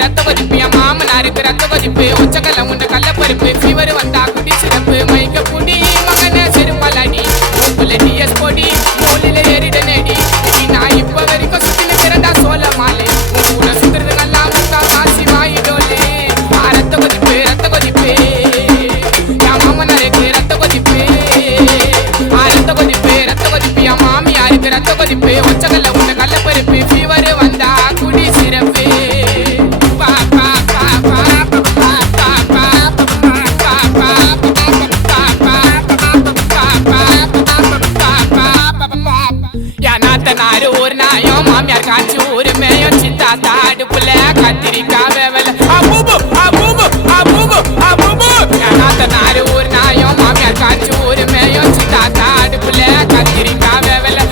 ரத்த கொதிப்பு என் மாமனாருக்கு ரத்த கொதிப்பு ஒச்சக்கல்ல உண்ட கல்ல பருப்பு ஃபீவர் வந்தா குடி சிறப்பு மைக்க புடி மகன செருமலடி உப்புல டிஎஸ் பொடி மூலில ஏறிட நடி நான் இப்ப வரைக்கும் சுத்தின பிறந்தா சோழ மாலை உங்க சுத்துறது நல்லா முத்தா காசி வாயிடோலே ரத்த கொதிப்பு என் மாமனாருக்கு ரத்த கொதிப்பு என் மாமியாருக்கு ரத்த கொதிப்பு ஒச்சக்கல்ல உண்ட கல்ல பருப்பு ஃபீவர் வந்தா குடி சிறப்பு ஒரு நாயம் மாமியார் காய்ச்சி ஒரு மேயம் சித்தா தாடு புள்ள கத்திரி